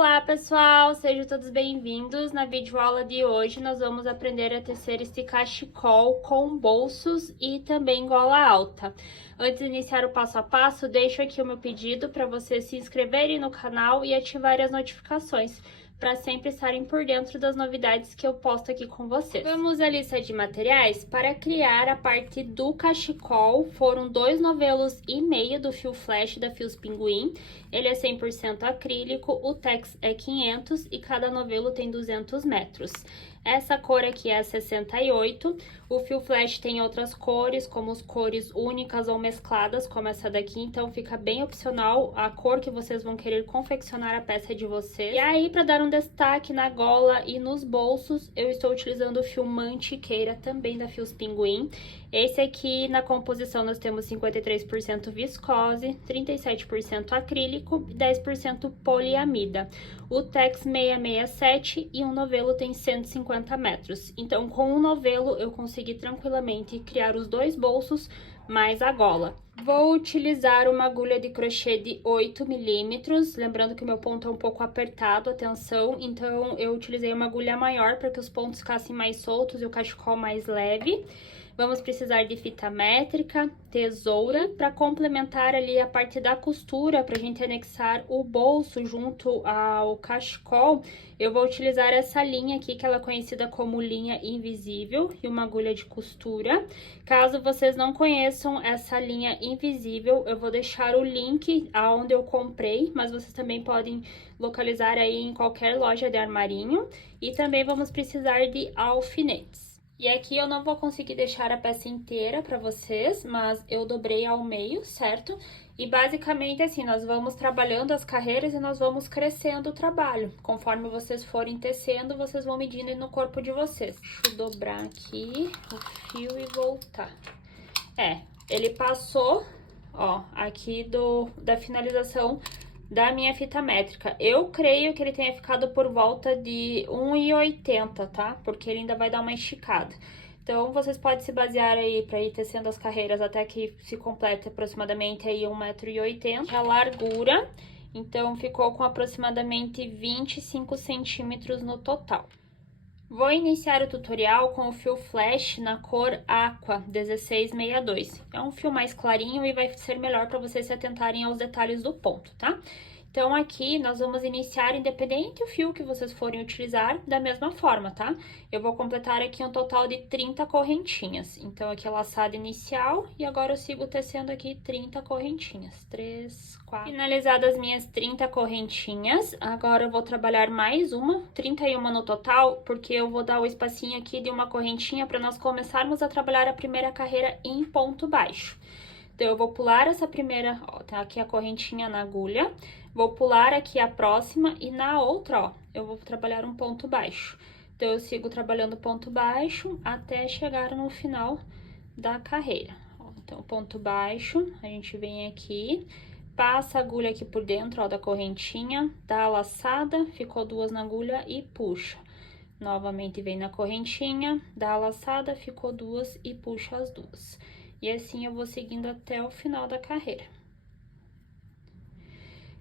Olá pessoal, sejam todos bem-vindos. Na videoaula de hoje nós vamos aprender a tecer este cachecol com bolsos e também gola alta. Antes de iniciar o passo a passo, deixo aqui o meu pedido para vocês se inscreverem no canal e ativarem as notificações, para sempre estarem por dentro das novidades que eu posto aqui com vocês. Vamos à lista de materiais. Para criar a parte do cachecol, foram 2,5 novelos do fio flash da Fios Pinguim. Ele é 100% acrílico, o tex é 500 e cada novelo tem 200 metros. Essa cor aqui é a 68, o fio flash tem outras cores, como as cores únicas ou mescladas, como essa daqui, então fica bem opcional a cor que vocês vão querer confeccionar a peça de vocês. E aí, para dar um destaque na gola e nos bolsos, eu estou utilizando o fio Mantiqueira, também da Fios Pinguim. Esse aqui, na composição, nós temos 53% viscose, 37% acrílico e 10% poliamida. O tex 667 e um novelo tem 150 metros. Então, com um novelo, eu consegui tranquilamente criar os dois bolsos mais a gola. Vou utilizar uma agulha de crochê de 8 milímetros, lembrando que o meu ponto é um pouco apertado, atenção, então eu utilizei uma agulha maior para que os pontos ficassem mais soltos e o cachecol mais leve. Vamos precisar de fita métrica, tesoura, para complementar ali a parte da costura, para a gente anexar o bolso junto ao cachecol. Eu vou utilizar essa linha aqui, que ela é conhecida como linha invisível, e uma agulha de costura. Caso vocês não conheçam essa linha invisível, eu vou deixar o link aonde eu comprei, mas vocês também podem localizar aí em qualquer loja de armarinho. E também vamos precisar de alfinetes. E aqui eu não vou conseguir deixar a peça inteira para vocês, mas eu dobrei ao meio, certo? E basicamente assim, nós vamos trabalhando as carreiras e nós vamos crescendo o trabalho. Conforme vocês forem tecendo, vocês vão medindo no corpo de vocês. Deixa eu dobrar aqui o fio e voltar. Ele passou, ó, aqui da finalização da minha fita métrica. Eu creio que ele tenha ficado por volta de 1,80, tá? Porque ele ainda vai dar uma esticada. Então, vocês podem se basear aí para ir tecendo as carreiras até que se complete aproximadamente aí 1,80 m. A largura, então, ficou com aproximadamente 25 centímetros no total. Vou iniciar o tutorial com o fio flash na cor Aqua 1662. É um fio mais clarinho e vai ser melhor para vocês se atentarem aos detalhes do ponto, tá? Então, aqui nós vamos iniciar, independente do fio que vocês forem utilizar, da mesma forma, tá? Eu vou completar aqui um total de 30 correntinhas. Então, aqui é a laçada inicial e agora eu sigo tecendo aqui 30 correntinhas. 3, 4... Finalizadas as minhas 30 correntinhas, agora eu vou trabalhar mais uma, 31 no total, porque eu vou dar o espacinho aqui de uma correntinha para nós começarmos a trabalhar a primeira carreira em ponto baixo. Então, eu vou pular essa primeira, ó, tá aqui a correntinha na agulha, vou pular aqui a próxima e na outra, ó, eu vou trabalhar um ponto baixo. Então, eu sigo trabalhando ponto baixo até chegar no final da carreira. Ó, então, ponto baixo, a gente vem aqui, passa a agulha aqui por dentro, ó, da correntinha, dá a laçada, ficou 2 na agulha e puxa. Novamente, vem na correntinha, dá a laçada, ficou 2 e puxa as 2. E assim eu vou seguindo até o final da carreira.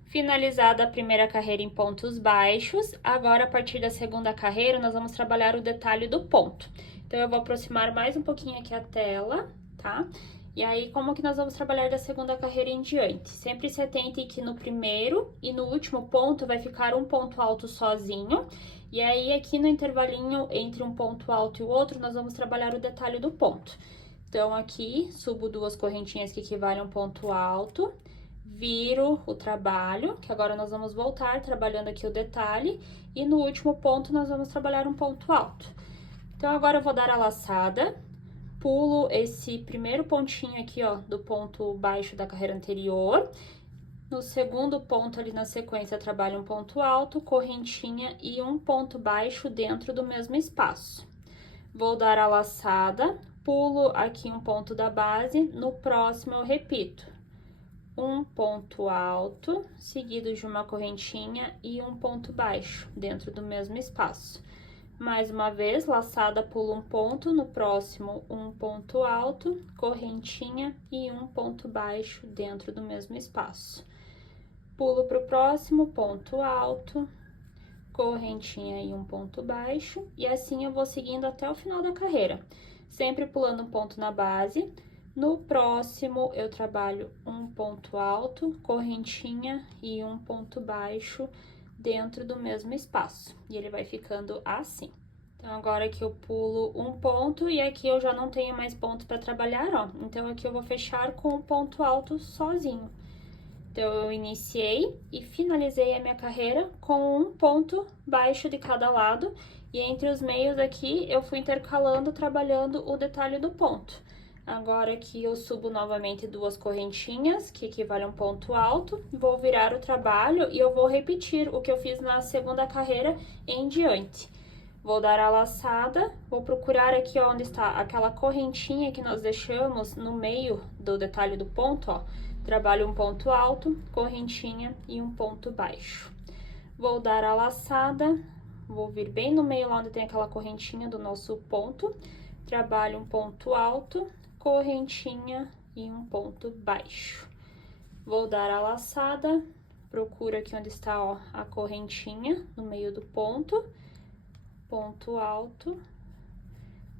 Finalizada a primeira carreira em pontos baixos, agora a partir da segunda carreira nós vamos trabalhar o detalhe do ponto. Então, eu vou aproximar mais um pouquinho aqui a tela, tá? E aí, como que nós vamos trabalhar da segunda carreira em diante? Sempre se atente que no primeiro e no último ponto vai ficar um ponto alto sozinho. E aí, aqui no intervalinho entre um ponto alto e o outro, nós vamos trabalhar o detalhe do ponto. Então, aqui, subo 2 correntinhas que equivalem a um ponto alto, viro o trabalho, que agora nós vamos voltar trabalhando aqui o detalhe, e no último ponto nós vamos trabalhar um ponto alto. Então, agora eu vou dar a laçada, pulo esse primeiro pontinho aqui, ó, do ponto baixo da carreira anterior. No segundo ponto ali na sequência, eu trabalho um ponto alto, correntinha e um ponto baixo dentro do mesmo espaço. Vou dar a laçada, pulo aqui um ponto da base, no próximo eu repito. Um ponto alto, seguido de uma correntinha e um ponto baixo, dentro do mesmo espaço. Mais uma vez, laçada, pulo um ponto, no próximo um ponto alto, correntinha e um ponto baixo dentro do mesmo espaço. Pulo pro próximo, ponto alto, correntinha e um ponto baixo, e assim eu vou seguindo até o final da carreira, sempre pulando um ponto na base. No próximo, eu trabalho um ponto alto, correntinha e um ponto baixo dentro do mesmo espaço, e ele vai ficando assim. Então, agora aqui eu pulo um ponto e aqui eu já não tenho mais pontos para trabalhar, ó. Então, aqui eu vou fechar com o ponto alto sozinho. Então, eu iniciei e finalizei a minha carreira com um ponto baixo de cada lado. E entre os meios aqui, eu fui intercalando, trabalhando o detalhe do ponto. Agora aqui eu subo novamente duas correntinhas, que equivale a um ponto alto. Vou virar o trabalho e eu vou repetir o que eu fiz na segunda carreira em diante. Vou dar a laçada, vou procurar aqui onde está aquela correntinha que nós deixamos no meio do detalhe do ponto, ó. Trabalho um ponto alto, correntinha e um ponto baixo. Vou dar a laçada, vou vir bem no meio lá onde tem aquela correntinha do nosso ponto. Trabalho um ponto alto, correntinha e um ponto baixo. Vou dar a laçada, procuro aqui onde está, ó, a correntinha no meio do ponto. Ponto alto,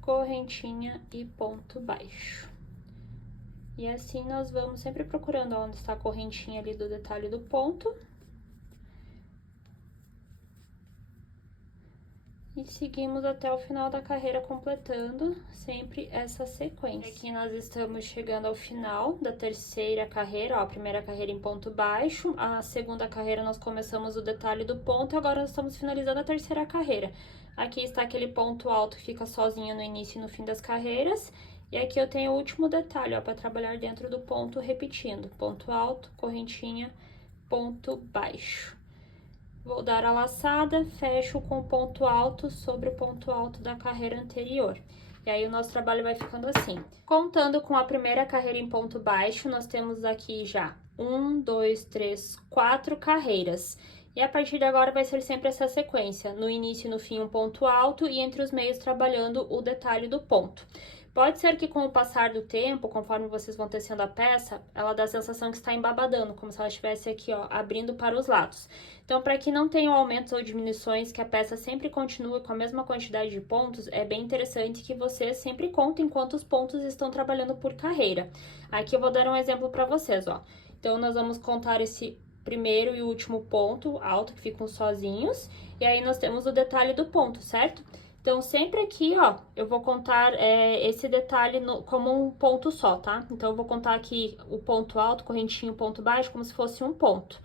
correntinha e ponto baixo. E assim nós vamos sempre procurando onde está a correntinha ali do detalhe do ponto. E seguimos até o final da carreira, completando sempre essa sequência. Aqui nós estamos chegando ao final da terceira carreira, ó, a primeira carreira em ponto baixo, a segunda carreira nós começamos o detalhe do ponto, agora nós estamos finalizando a terceira carreira. Aqui está aquele ponto alto que fica sozinho no início e no fim das carreiras. E aqui eu tenho o último detalhe, ó, para trabalhar dentro do ponto, repetindo. Ponto alto, correntinha, ponto baixo. Vou dar a laçada, fecho com o ponto alto sobre o ponto alto da carreira anterior. E aí o nosso trabalho vai ficando assim. Contando com a primeira carreira em ponto baixo, nós temos aqui já 1, 2, 3, 4 carreiras. E a partir de agora vai ser sempre essa sequência, no início e no fim um ponto alto e entre os meios trabalhando o detalhe do ponto. Pode ser que com o passar do tempo, conforme vocês vão tecendo a peça, ela dá a sensação que está embabadando, como se ela estivesse aqui, ó, abrindo para os lados. Então, para que não tenham aumentos ou diminuições, que a peça sempre continue com a mesma quantidade de pontos, é bem interessante que vocês sempre contem quantos pontos estão trabalhando por carreira. Aqui eu vou dar um exemplo para vocês, ó. Então, nós vamos contar esse primeiro e último ponto alto, que ficam sozinhos, e aí nós temos o detalhe do ponto, certo? Então, sempre aqui, ó, eu vou contar esse detalhe como um ponto só, tá? Então, eu vou contar aqui o ponto alto, correntinho, ponto baixo, como se fosse um ponto.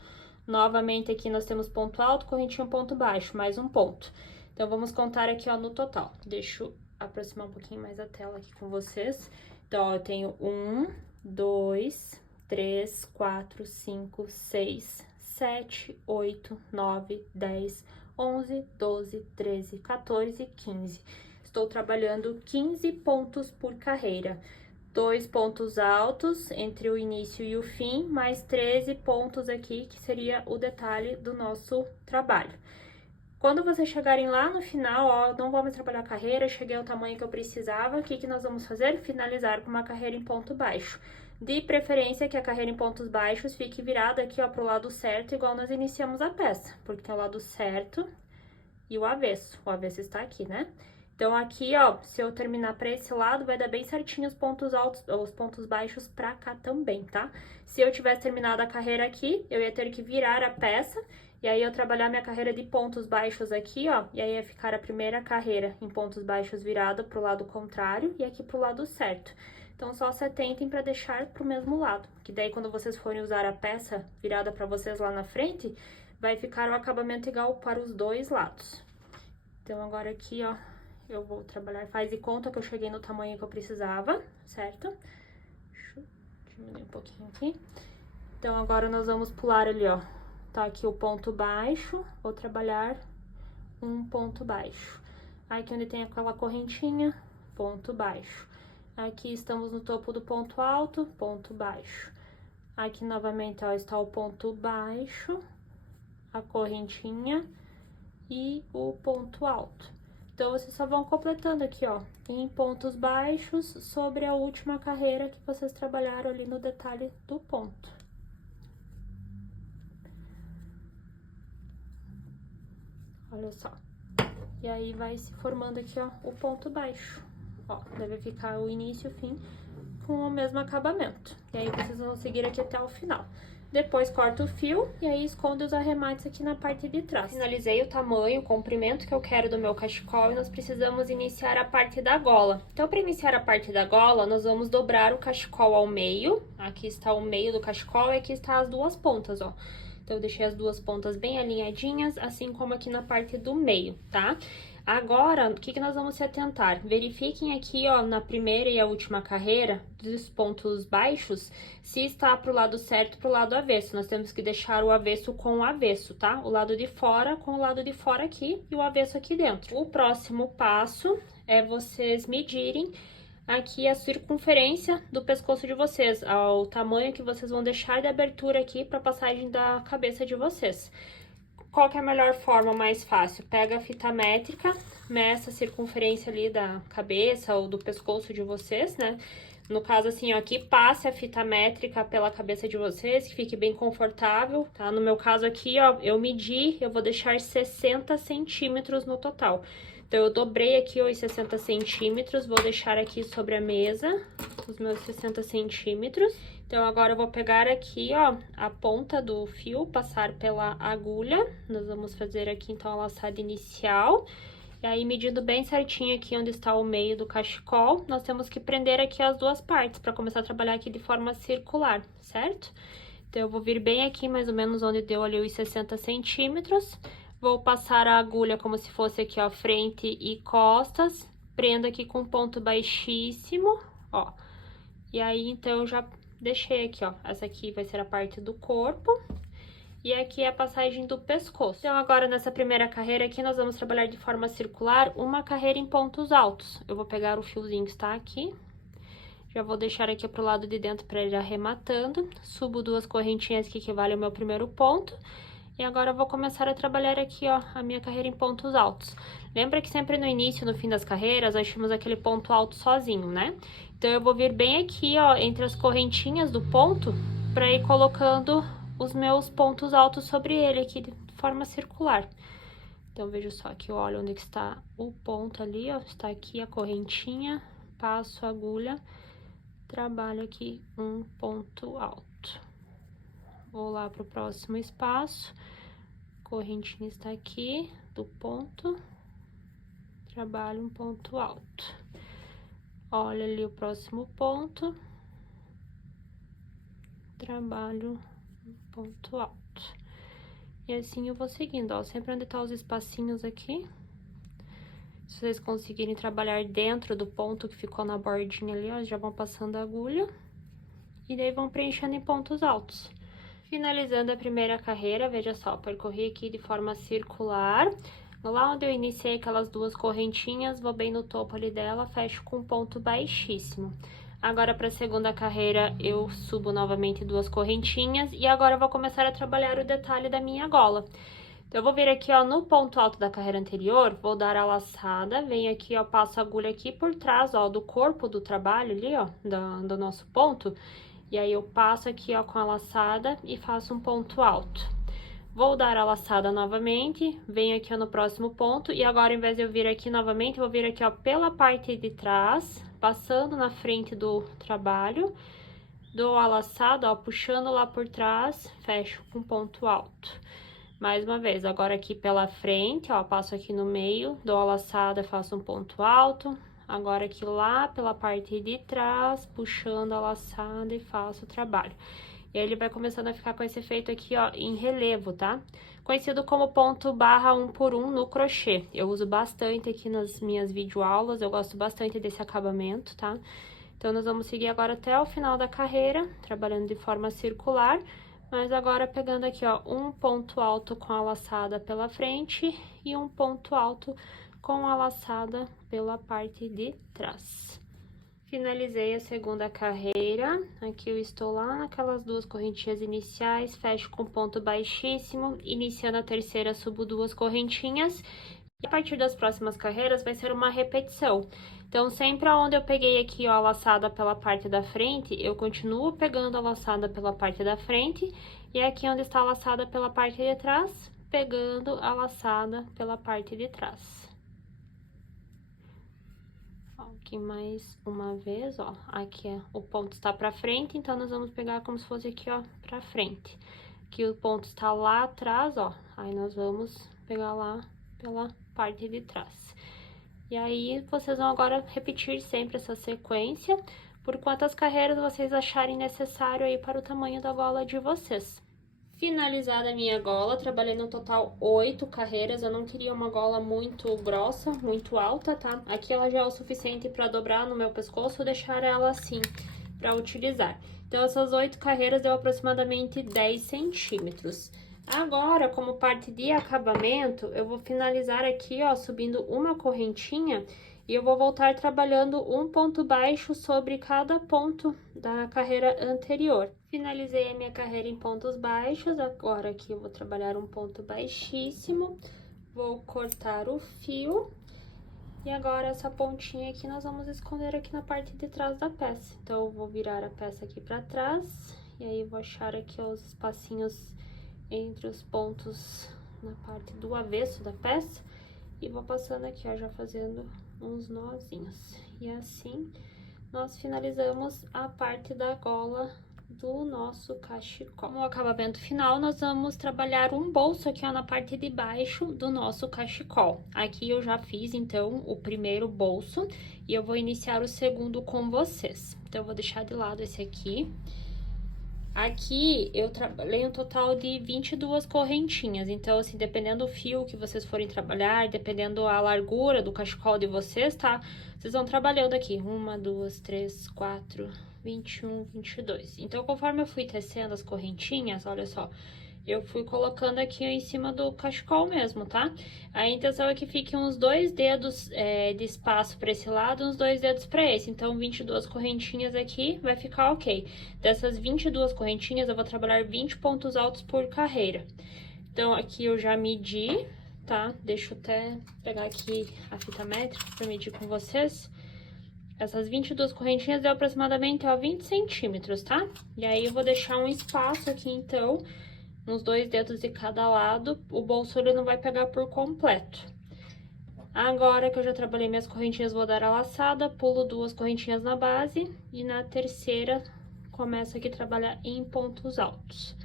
Novamente, aqui nós temos ponto alto, correntinho, ponto baixo, mais um ponto. Então, vamos contar aqui, ó, no total. Deixa eu aproximar um pouquinho mais a tela aqui com vocês. Então, ó, eu tenho 1, 2, 3, 4, 5, 6, 7, 8, 9, 10, 11, 12, 13, 14, 15. Estou trabalhando 15 pontos por carreira. 2 pontos altos entre o início e o fim, mais 13 pontos aqui, que seria o detalhe do nosso trabalho. Quando vocês chegarem lá no final, ó, não vou mais trabalhar a carreira, cheguei ao tamanho que eu precisava, o que que nós vamos fazer? Finalizar com uma carreira em ponto baixo. De preferência que a carreira em pontos baixos fique virada aqui, ó, pro lado certo, igual nós iniciamos a peça, porque tem o lado certo e o avesso. O avesso está aqui, né? Então, aqui, ó, se eu terminar pra esse lado, vai dar bem certinho os pontos altos, os pontos baixos pra cá também, tá? Se eu tivesse terminado a carreira aqui, eu ia ter que virar a peça, e aí eu trabalhar minha carreira de pontos baixos aqui, ó, e aí ia ficar a primeira carreira em pontos baixos virada pro lado contrário e aqui pro lado certo. Então, só se atentem pra deixar pro mesmo lado, que daí quando vocês forem usar a peça virada pra vocês lá na frente, vai ficar o acabamento igual para os dois lados. Então, agora aqui, ó, eu vou trabalhar, faz de conta que eu cheguei no tamanho que eu precisava, certo? Deixa eu diminuir um pouquinho aqui. Então, agora nós vamos pular ali, ó, tá aqui o ponto baixo, vou trabalhar um ponto baixo. Aqui onde tem aquela correntinha, ponto baixo. Aqui estamos no topo do ponto alto, ponto baixo. Aqui novamente, ó, está o ponto baixo, a correntinha e o ponto alto. Então, vocês só vão completando aqui, ó, em pontos baixos sobre a última carreira que vocês trabalharam ali no detalhe do ponto. olha só. E aí vai se formando aqui, ó, o ponto baixo. Ó, deve ficar o início e o fim com o mesmo acabamento. E aí vocês vão seguir aqui até o final. Depois corta o fio e aí esconde os arremates aqui na parte de trás. Finalizei o tamanho, o comprimento que eu quero do meu cachecol e nós precisamos iniciar a parte da gola. Então, para iniciar a parte da gola, nós vamos dobrar o cachecol ao meio. Aqui está o meio do cachecol e aqui está as duas pontas, ó. Então, eu deixei as duas pontas bem alinhadinhas, assim como aqui na parte do meio, tá? Agora, o que nós vamos se atentar? Verifiquem aqui, ó, na primeira e a última carreira, dos pontos baixos, se está pro lado certo, pro lado avesso. Nós temos que deixar o avesso com o avesso, tá? O lado de fora com o lado de fora aqui e o avesso aqui dentro. O próximo passo é vocês medirem aqui a circunferência do pescoço de vocês, ao tamanho que vocês vão deixar de abertura aqui para passagem da cabeça de vocês. Qual que é a melhor forma mais fácil? Pega a fita métrica, meça a circunferência ali da cabeça ou do pescoço de vocês, né? No caso, assim, ó, aqui passe a fita métrica pela cabeça de vocês, que fique bem confortável, tá? No meu caso aqui, ó, eu medi, eu vou deixar 60 centímetros no total. Então, eu dobrei aqui os 60 centímetros, vou deixar aqui sobre a mesa os meus 60 centímetros. Então, agora eu vou pegar aqui, ó, a ponta do fio, passar pela agulha. Nós vamos fazer aqui, então, a laçada inicial. E aí, medindo bem certinho aqui onde está o meio do cachecol, nós temos que prender aqui as duas partes, para começar a trabalhar aqui de forma circular, certo? Então, eu vou vir bem aqui, mais ou menos onde deu ali os 60 centímetros. Vou passar a agulha como se fosse aqui, ó, frente e costas. Prendo aqui com ponto baixíssimo, ó. E aí, então, eu já deixei aqui, ó. Essa aqui vai ser a parte do corpo. E aqui é a passagem do pescoço. Então, agora, nessa primeira carreira aqui, nós vamos trabalhar de forma circular uma carreira em pontos altos. Eu vou pegar o fiozinho que está aqui. Já vou deixar aqui pro lado de dentro para ele arrematando. Subo duas correntinhas que equivalem ao meu primeiro ponto. E agora eu vou começar a trabalhar aqui, ó, a minha carreira em pontos altos. Lembra que sempre no início e no fim das carreiras, nós tínhamos aquele ponto alto sozinho, né? Então, eu vou vir bem aqui, ó, entre as correntinhas do ponto, para ir colocando os meus pontos altos sobre ele aqui, de forma circular. Então, veja só aqui, olha onde que está o ponto ali, ó, está aqui a correntinha, passo a agulha, trabalho aqui um ponto alto. Vou lá pro próximo espaço, correntinha está aqui, do ponto, trabalho um ponto alto. Olha ali o próximo ponto, trabalho um ponto alto. E assim eu vou seguindo, ó, sempre onde tá os espacinhos aqui. Se vocês conseguirem trabalhar dentro do ponto que ficou na bordinha ali, ó, já vão passando a agulha. E daí vão preenchendo em pontos altos. Finalizando a primeira carreira, veja só, percorri aqui de forma circular. Lá onde eu iniciei aquelas duas correntinhas, vou bem no topo ali dela, fecho com ponto baixíssimo. Agora, para a segunda carreira, eu subo novamente duas correntinhas e agora eu vou começar a trabalhar o detalhe da minha gola. Então, eu vou vir aqui, ó, no ponto alto da carreira anterior, vou dar a laçada, venho aqui, ó, passo a agulha aqui por trás, ó, do corpo do trabalho ali, ó, do nosso ponto. E aí, eu passo aqui, ó, com a laçada e faço um ponto alto. Vou dar a laçada novamente, venho aqui, ó, no próximo ponto. E agora, ao invés de eu vir aqui novamente, eu vou vir aqui, ó, pela parte de trás, passando na frente do trabalho. Dou a laçada, ó, puxando lá por trás, fecho com ponto alto. Mais uma vez, agora aqui pela frente, ó, passo aqui no meio, dou a laçada, faço um ponto alto. Agora aqui lá pela parte de trás, puxando a laçada e faço o trabalho. E aí, ele vai começando a ficar com esse efeito aqui, ó, em relevo, tá? Conhecido como ponto barra 1 por 1 no crochê. Eu uso bastante aqui nas minhas videoaulas, eu gosto bastante desse acabamento, tá? Então, nós vamos seguir agora até o final da carreira, trabalhando de forma circular. Mas agora, pegando aqui, ó, um ponto alto com a laçada pela frente e um ponto alto com a laçada pela parte de trás. Finalizei a segunda carreira, aqui eu estou lá naquelas duas correntinhas iniciais, fecho com ponto baixíssimo, iniciando a terceira, subo duas correntinhas, e a partir das próximas carreiras vai ser uma repetição. Então, sempre aonde eu peguei aqui, ó, a laçada pela parte da frente, eu continuo pegando a laçada pela parte da frente, e aqui onde está a laçada pela parte de trás, pegando a laçada pela parte de trás. Ó, aqui mais uma vez, ó, aqui o ponto está pra frente, então nós vamos pegar como se fosse aqui, ó, pra frente. Aqui o ponto está lá atrás, ó, aí nós vamos pegar lá pela parte de trás. E aí, vocês vão agora repetir sempre essa sequência, por quantas carreiras vocês acharem necessário aí para o tamanho da gola de vocês. Finalizada a minha gola, trabalhei no total 8 carreiras, eu não queria uma gola muito grossa, muito alta, tá? Aqui ela já é o suficiente para dobrar no meu pescoço ou deixar ela assim, para utilizar. Então, essas 8 carreiras deu aproximadamente 10 centímetros. Agora, como parte de acabamento, eu vou finalizar aqui, ó, subindo uma correntinha e eu vou voltar trabalhando um ponto baixo sobre cada ponto da carreira anterior. Finalizei a minha carreira em pontos baixos, agora aqui eu vou trabalhar um ponto baixíssimo, vou cortar o fio e agora essa pontinha aqui nós vamos esconder aqui na parte de trás da peça. Então, eu vou virar a peça aqui pra trás e aí vou achar aqui os espacinhos entre os pontos na parte do avesso da peça e vou passando aqui, ó, já fazendo uns nozinhos. E assim, nós finalizamos a parte da gola do nosso cachecol. No acabamento final, nós vamos trabalhar um bolso aqui, ó, na parte de baixo do nosso cachecol. Aqui eu já fiz, então, o primeiro bolso e eu vou iniciar o segundo com vocês. Então, eu vou deixar de lado esse aqui. Aqui, eu trabalhei um total de 22 correntinhas, então, assim, dependendo do fio que vocês forem trabalhar, dependendo a largura do cachecol de vocês, tá? Vocês vão trabalhando aqui, 1, 2, 3, 4, 21, 22. Então, conforme eu fui tecendo as correntinhas, olha só, eu fui colocando aqui em cima do cachecol mesmo, tá? A intenção é que fique uns 2 dedos de espaço para esse lado, uns 2 dedos para esse. Então, 22 correntinhas aqui vai ficar ok. Dessas 22 correntinhas, eu vou trabalhar 20 pontos altos por carreira. Então, aqui eu já medi, tá? Deixa eu até pegar aqui a fita métrica para medir com vocês. Essas 22 correntinhas deu aproximadamente, ó, 20 centímetros, tá? E aí, eu vou deixar um espaço aqui, então, uns 2 dedos de cada lado, o bolso ele não vai pegar por completo. Agora que eu já trabalhei minhas correntinhas, vou dar a laçada, pulo 2 correntinhas na base e na terceira começo aqui a trabalhar em pontos altos.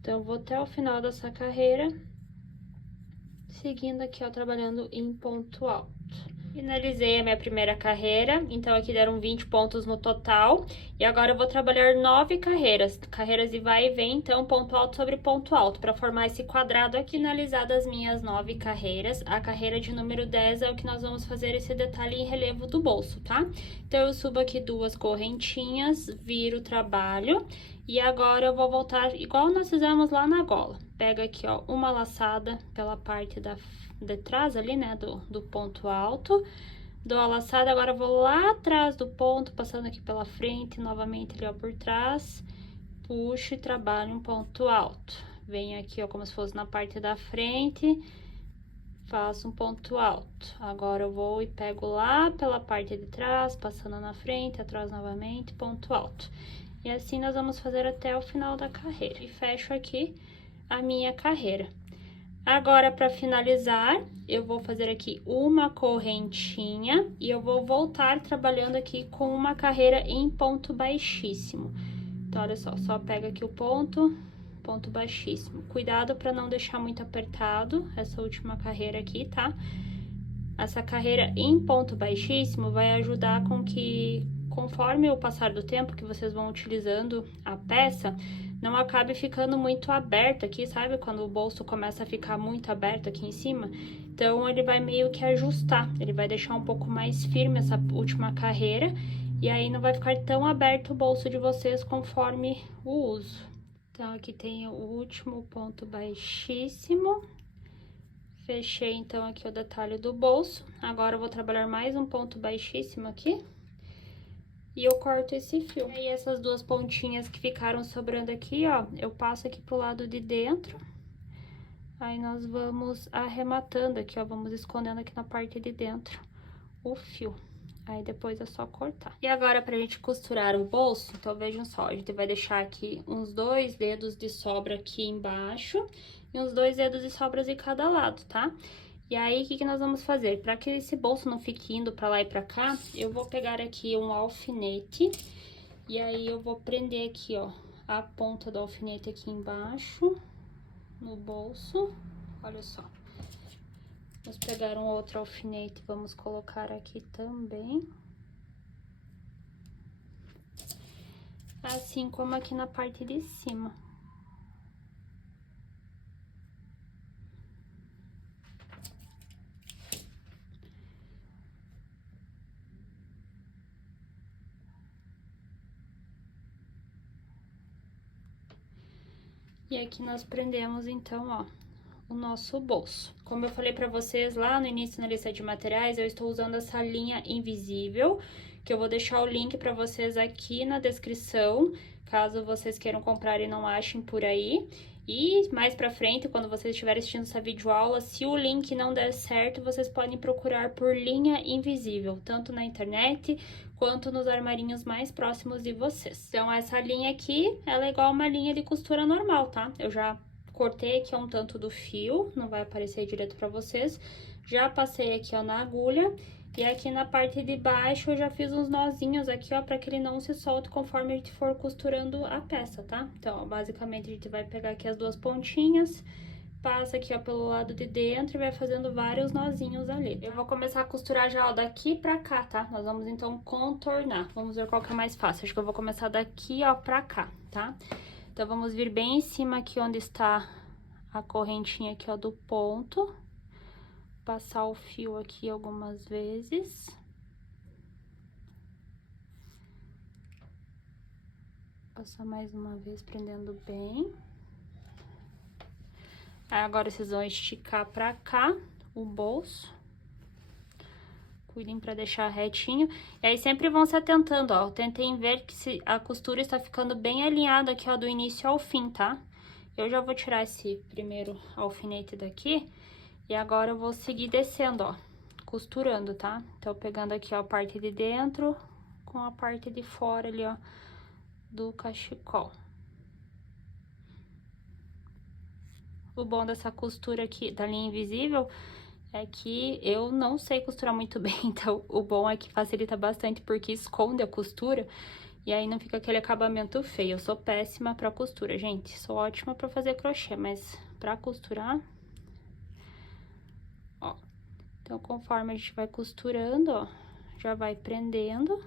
Então, vou até o final dessa carreira, seguindo aqui, ó, trabalhando em ponto alto. Finalizei a minha primeira carreira, então aqui deram 20 pontos no total. E agora eu vou trabalhar 9 carreiras, carreiras de vai e vem, então ponto alto sobre ponto alto, para formar esse quadrado aqui. Finalizadas as minhas 9 carreiras, a carreira de número 10 é o que nós vamos fazer esse detalhe em relevo do bolso, tá? Então, eu subo aqui 2 correntinhas, viro o trabalho. E agora eu vou voltar igual nós fizemos lá na gola. Pega aqui, ó, uma laçada pela parte de trás ali, né, do ponto alto. Dou a laçada, agora eu vou lá atrás do ponto, passando aqui pela frente, novamente ali, ó, por trás. Puxo e trabalho um ponto alto. Venho aqui, ó, como se fosse na parte da frente, faço um ponto alto. Agora eu vou e pego lá pela parte de trás, passando na frente, atrás novamente, ponto alto. E assim nós vamos fazer até o final da carreira. E fecho aqui a minha carreira. Agora, para finalizar, eu vou fazer aqui uma correntinha e eu vou voltar trabalhando aqui com uma carreira em ponto baixíssimo. Então, olha só pega aqui o ponto baixíssimo. Cuidado para não deixar muito apertado essa última carreira aqui, tá? Essa carreira em ponto baixíssimo vai ajudar com que, conforme o passar do tempo que vocês vão utilizando a peça, não acabe ficando muito aberto aqui, sabe? Quando o bolso começa a ficar muito aberto aqui em cima. Então, ele vai meio que ajustar, ele vai deixar um pouco mais firme essa última carreira. E aí, não vai ficar tão aberto o bolso de vocês conforme o uso. Então, aqui tem o último ponto baixíssimo. Fechei, então, aqui o detalhe do bolso. Agora, eu vou trabalhar mais um ponto baixíssimo aqui. E eu corto esse fio. E aí, essas 2 pontinhas que ficaram sobrando aqui, ó, eu passo aqui pro lado de dentro. Aí, nós vamos arrematando aqui, ó, vamos escondendo aqui na parte de dentro o fio. Aí depois é só cortar. E agora, pra gente costurar o bolso, então vejam só, a gente vai deixar aqui uns 2 dedos de sobra aqui embaixo e uns 2 dedos de sobras de cada lado, tá? E aí, o que nós vamos fazer? Pra que esse bolso não fique indo pra lá e pra cá, eu vou pegar aqui um alfinete e aí eu vou prender aqui, ó, a ponta do alfinete aqui embaixo no bolso, olha só. Vamos pegar um outro alfinete, vamos colocar aqui também. Assim como aqui na parte de cima. E aqui nós prendemos, então, ó, o nosso bolso. Como eu falei pra vocês lá no início na lista de materiais, eu estou usando essa linha invisível, que eu vou deixar o link pra vocês aqui na descrição, caso vocês queiram comprar e não achem por aí. E mais pra frente, quando vocês estiverem assistindo essa videoaula, se o link não der certo, vocês podem procurar por linha invisível, tanto na internet quanto nos armarinhos mais próximos de vocês. Então, essa linha aqui, ela é igual uma linha de costura normal, tá? Eu já cortei aqui um tanto do fio, não vai aparecer direto pra vocês. Já passei aqui, ó, na agulha. E aqui na parte de baixo eu já fiz uns nozinhos aqui, ó, pra que ele não se solte conforme a gente for costurando a peça, tá? Então, ó, basicamente a gente vai pegar aqui as 2 pontinhas, passa aqui, ó, pelo lado de dentro e vai fazendo vários nozinhos ali. Eu vou começar a costurar já, ó, daqui pra cá, tá? Nós vamos, então, contornar. Vamos ver qual que é mais fácil. Acho que eu vou começar daqui, ó, pra cá, tá? Então, vamos vir bem em cima aqui onde está a correntinha aqui, ó, do ponto. Passar o fio aqui algumas vezes. Passar mais uma vez, prendendo bem. Aí, agora, vocês vão esticar pra cá o bolso. Cuidem pra deixar retinho. E aí, sempre vão se atentando, ó. Tentem ver que se a costura está ficando bem alinhada aqui, ó, do início ao fim, tá? Eu já vou tirar esse primeiro alfinete daqui. E agora eu vou seguir descendo, ó, costurando, tá? Então, pegando aqui, ó, a parte de dentro com a parte de fora ali, ó, do cachecol. O bom dessa costura aqui, da linha invisível, é que eu não sei costurar muito bem, então o bom é que facilita bastante, porque esconde a costura, e aí não fica aquele acabamento feio. Eu sou péssima pra costura, gente, sou ótima pra fazer crochê, mas pra costurar... Ó, então, conforme a gente vai costurando, ó, já vai prendendo.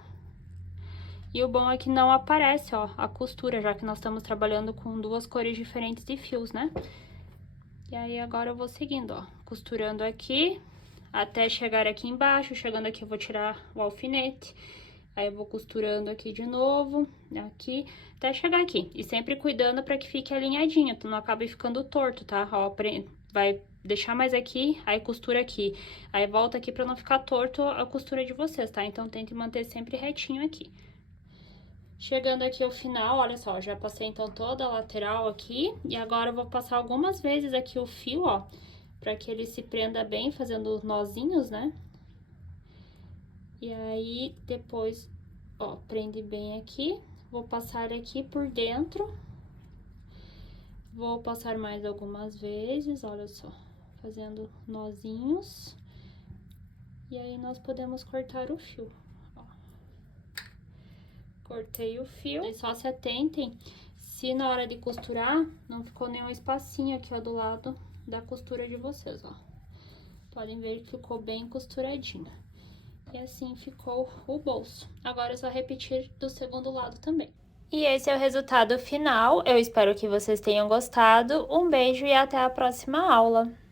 E o bom é que não aparece, ó, a costura, já que nós estamos trabalhando com 2 cores diferentes de fios, né? E aí, agora eu vou seguindo, ó, costurando aqui, até chegar aqui embaixo. Chegando aqui, eu vou tirar o alfinete. Aí, eu vou costurando aqui de novo, aqui, até chegar aqui. E sempre cuidando pra que fique alinhadinho, então não acabe ficando torto, tá? Ó, vai deixar mais aqui, aí costura aqui. Aí, volta aqui pra não ficar torto a costura de vocês, tá? Então, tente manter sempre retinho aqui. Chegando aqui ao final, olha só, já passei então toda a lateral aqui. E agora eu vou passar algumas vezes aqui o fio, ó, pra que ele se prenda bem, fazendo nozinhos, né? E aí, depois, ó, prende bem aqui. Vou passar aqui por dentro. Vou passar mais algumas vezes, olha só, fazendo nozinhos. E aí, nós podemos cortar o fio, ó. Cortei o fio. E só se atentem se na hora de costurar não ficou nenhum espacinho aqui, ó, do lado da costura de vocês, ó. Podem ver que ficou bem costuradinho. E assim ficou o bolso. Agora é só repetir do segundo lado também. E esse é o resultado final. Eu espero que vocês tenham gostado. Um beijo e até a próxima aula!